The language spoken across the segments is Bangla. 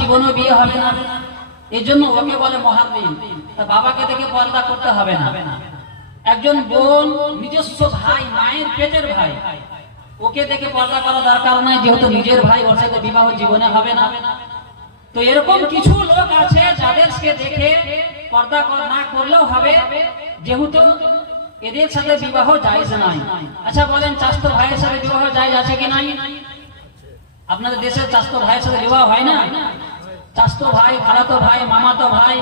জীবনে বিয়ে হবে না, এই জন্য ওকে বলে মহারিম। তা বাবাকে দেখে পর্দা করতে হবে না। একজন বোন নিজস্ব ভাই, মায়ের পেটের ভাই, ওকে দেখে পর্দা করা দরকার নাই, যেহেতু নিজের ভাই, ওর সাথে বিবাহ জীবনে হবে না। তো এরকম কিছু লোক আছে যাদেরকে দেখে পর্দা না করলেও হবে, যেহেতু এদের সাথে বিবাহ জায়েজ নাই। আচ্ছা বলেন, চাচাতো ভাইয়ের সাথে বিবাহ জায়েজ আছে কি নাই? আপনাদের দেশে চাচাতো ভাইয়ের সাথে বিবাহ হয় না? চাচাতো ভাই, খালাতো ভাই, মামাতো ভাই,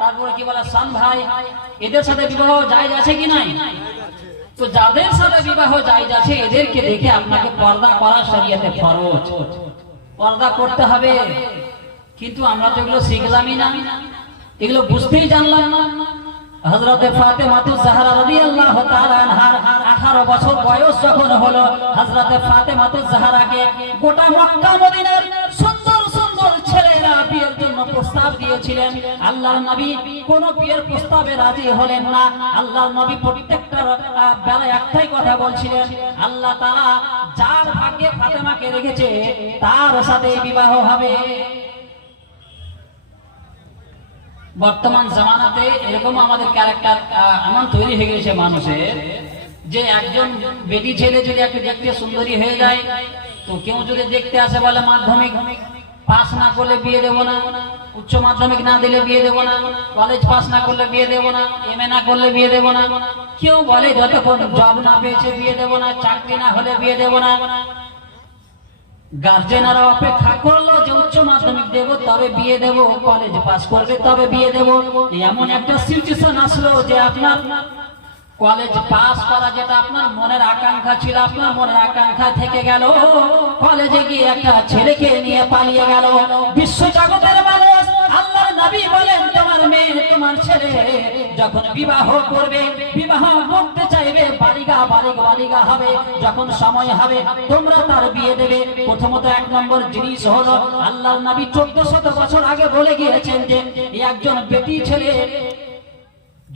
তারপরে কি বলে সান ভাই, এদের সাথে বিবাহ জায়েজ আছে কি নাই? তো যাদের সাথে বিবাহ জায়েজ আছে এদেরকে দেখে আপনাকে পর্দা করা শরীয়তে ফরজ, পর্দা করতে হবে। কিন্তু আমরা তো এগুলো শিখলামই না, এগুলো বুঝতেই জানলাম না। হযরতে ফাতেমাতুজ জাহরা রাদিয়াল্লাহু তাআলা আনহার 18 বছর বয়স যখন হলো, হযরতে ফাতেমাতুজ জাহরাকে গোটা মক্কা মদিনার সুন্দর সুন্দর ছেলেরা বিয়ের জন্য প্রস্তাব দিয়েছিলেন। আল্লাহর নবী কোন বিয়ের প্রস্তাবে রাজি হলেন না। আল্লাহর নবী প্রত্যেকটা বেলায় একটাই কথা বলছিলেন, আল্লাহ তাআলা যার ভাগ্যে ফাতেমাকে রেখেছে তার সাথে বিবাহ হবে। বর্তমান জামানাতে এরকম আমাদের ক্যারেক্টার এমন তৈরি হয়ে গেছে মানুষের, যে একজন বেটি ছেলে যদি একটু দেখতে সুন্দরী হয়ে যায়, তো কেউ যদি দেখতে আসে বলে মাধ্যমিক পাস না করলে বিয়ে দেবো না, উচ্চ মাধ্যমিক না দিলে বিয়ে দেবো না, কলেজ পাস না করলে বিয়ে দেবো না, এমএ না করলে বিয়ে দেবো না, কেউ বলে যতক্ষণ জব না পেয়েছে বিয়ে দেবো না, চাকরি না হলে বিয়ে দেবো না। গার্জেনরা অপেক্ষা করলো যে উচ্চ মাধ্যমিক দেবো তবে বিয়ে দেবো, কলেজ পাস করবে তবে বিয়ে দেবো। এমন একটা সিচুয়েশন আসলো যে আপনার কলেজ পাস করা যেটা আপনার মনের আকাঙ্ক্ষা ছিল, আপনার মনের আকাঙ্ক্ষা থেকে গেল, কলেজে গিয়ে একটা ছেলেকে নিয়ে পালিয়ে গেল। বিশ্ব জগতের মানুষ, আল্লাহর নবী বলেন, তোমার মেয়ে তোমার ছেলে যখন বিবাহ করবে, বিবাহ করতে চাইবে, বালিগা হবে, যখন সময় হবে তোমরা তার বিয়ে দেবে। প্রথমত এক নম্বর জিনিস হলো, আল্লাহর নবী 1400 বছর আগে বলে গিয়েছেন যে একজন বেটি ছেলে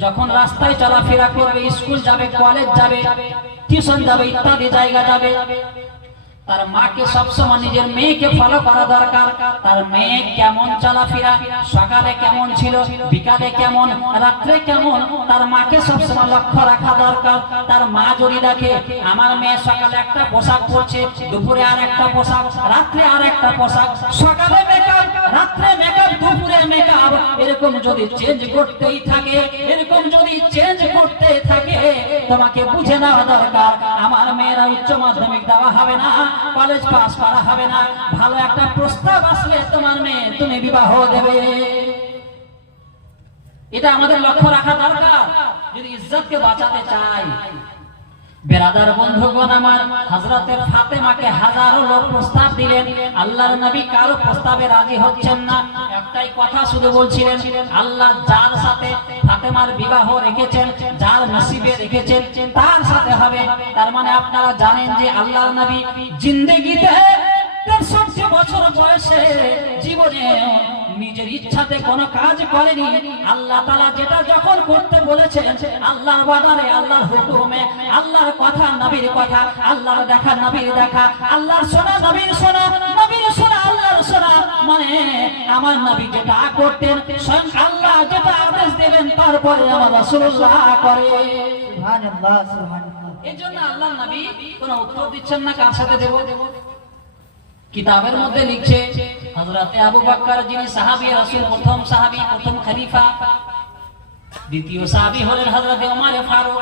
যখন রাস্তায় চলাফেরা করবে, স্কুল যাবে, কলেজ যাবে, টিউশন যাবে, ইত্যাদি জায়গা যাবে, তার মাকে সবসময় নিজের মেয়েকে ফলো করা দরকার। তার মেয়ে কেমন চলাফেরা, সকালে কেমন ছিল, বিকালে কেমন, রাত্রে কেমন, তার মাকে সবসময় লক্ষ্য রাখা দরকার। তার মা যদি দেখে আমার মেয়ে সকালে একটা পোশাক পরছে, দুপুরে আর একটা পোশাক, রাত্রে আর একটা পোশাক, সকালে মেকআপ, রাত্রে মেকআপ, দুপুরে মেকআপ, এরকম যদি চেঞ্জ করতেই থাকে, এরকম যদি চেঞ্জ করতে থাকে, তোমাকে বুঝে নেওয়া দরকার আমার মেয়েরা উচ্চ মাধ্যমিক দেওয়া হবে না, কলেজ পাস করা হবে না। ভালো একটা প্রস্তাব আসলে তোমার মেয়ে তুমি বিবাহ দেবে, এটা আমাদের লক্ষ্য রাখা দরকার যদি ইজ্জতকে বাঁচাতে চাই। বেরাদার বন্ধুগণ আমার, হযরতে ফাতেমাকে হাজারো লোক প্রস্তাব দিলেন, আল্লাহর নবী কারো প্রস্তাবে রাজি হচ্ছেন না। একটাই কথা শুধু বলছিলেন, আল্লাহ যার সাথে ফাতেমার বিবাহ রেখেছেন, যার নসিবে রেখেছেন তার সাথে হবে। তার মানে আপনারা জানেন যে আল্লাহর নবী জিন্দেগিতে 63 বছর বয়সে জীবনে নিজের ইচ্ছাতে কোনো কাজ করেনি। আল্লাহ তাআলা যেটা যখন করতে বলেছেন, আল্লাহর ওয়াদারে, আল্লাহর হুকুমে, আল্লাহর কথা, নবীর কথা, আল্লাহর দেখা, নবীর দেখা, আল্লাহর শোনা, নবীর শোনা, নবীর শোনা, আল্লাহর শোনা, মানে আমার নবী যেটা করতেন, স্বয়ং আল্লাহ যেটা আদেশ দেবেন তারপরে আমার রাসূলুল্লাহ করে। সুবহানাল্লাহ, সুবহানাল্লাহ। এজন্য আল্লাহর নবী কোনো উত্তর দিচ্ছেন না কার সাথে দেব। কিতাবের মধ্যে লিখছে, হযরতে আবু বকর যিনি সাহাবী রাসূল, প্রথম সাহাবী, প্রথম খলিফা, দ্বিতীয় সাহাবী হলেন হযরতে ওমর ফারুক,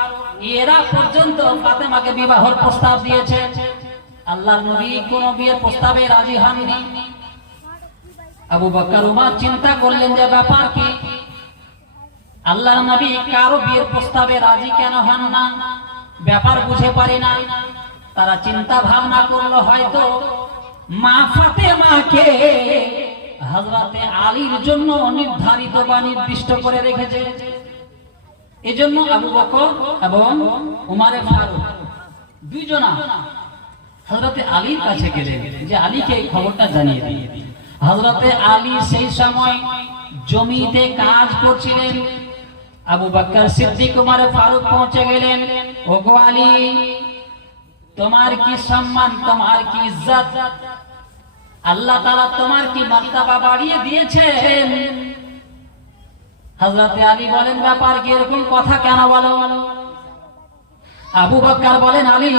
এরা পর্যন্ত ফাতেমাকে বিবাহের প্রস্তাব দিয়েছে। আল্লাহর নবী কোন বিয়ের প্রস্তাবে রাজি হননি। আবু বকর ওমর চিন্তা করলেন যে ব্যাপার কি, আল্লাহর নবী কারো বিয়ের প্রস্তাবে রাজি কেন হন না, ব্যাপার বুঝে পারি না। তারা চিন্তা ভাবনা করলো হয়তো মা ফাতেমাকে হযরতে আলীর জন্য নির্ধারিত বা নির্দিষ্ট করে রেখেছে। এজন্য আবু বকর এবং ওমর ফারুক দুইজনা হযরতে আলীর কাছে গেলেন যে আলীকে এই খবরটা জানিয়ে দিন। হযরতে আলী সেই সময় জমিতে কাজ করছিলেন। আবু বকর সিদ্দিক ওমর ফারুক পৌঁছে গেলেন, ওগো আলী, তোমার কি সম্মান, তোমার কি ইজ্জত, আল্লাহ তাআলা তোমার কি মার্তাবা বাড়িয়ে দিয়েছেন? হযরতে আলী বলেন, ব্যাপার কি, এরকম কথা কেন বলো? আবু বকর বলেন, আলী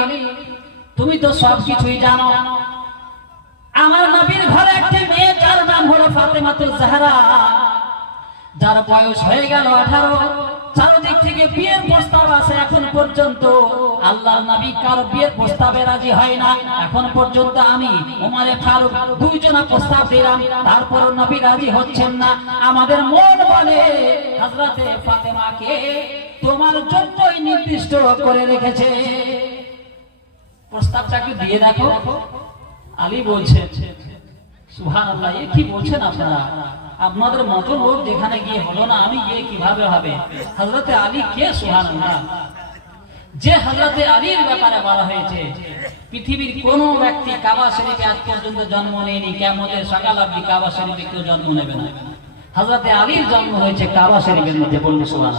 তুমি তো সবকিছুই জানো। আমার নবীর ঘরে একটি মেয়ে, যার নাম হলো ফাতেমাতুজ জাহরা, যার বয়স হয়ে গেল 18। চারদিক থেকে বিয়ের প্রস্তাব আছে, এখন পর্যন্ত আল্লাহর নবী কারো বিয়ের প্রস্তাবে রাজি হয় না। এখন পর্যন্ত আমি ওমরে ফারুক দুইজনা প্রস্তাব দিলাম, তারপর নবী রাজি হচ্ছেন না। আমাদের মন বলে হযরতে ফাতেমাকে তোমার জন্যই নির্দিষ্ট করে রেখেছে, প্রস্তাবটা কি দিয়ে দেখো। আলী বলছেন, সুবহানাল্লাহ, এ কি বলছেন আপনারা? আপনাদের মতো লোক যেখানে গিয়ে হলো না, আমি গিয়ে কিভাবে হবে? হযরতে আলী কে? সুবহানাল্লাহ। যে হযরতে আলীর ব্যাপারে বলা হয়েছে, পৃথিবীর কোন ব্যক্তি কাবা শরীফে আজ পর্যন্ত জন্ম নেয়নি, কিয়ামতের সকাল অবধি কাবা শরীফে কেউ জন্ম নেবে না। হযরতে আলীর জন্ম হয়েছে কাবা শরীফের মধ্যে। বলুন সুবহানাল্লাহ।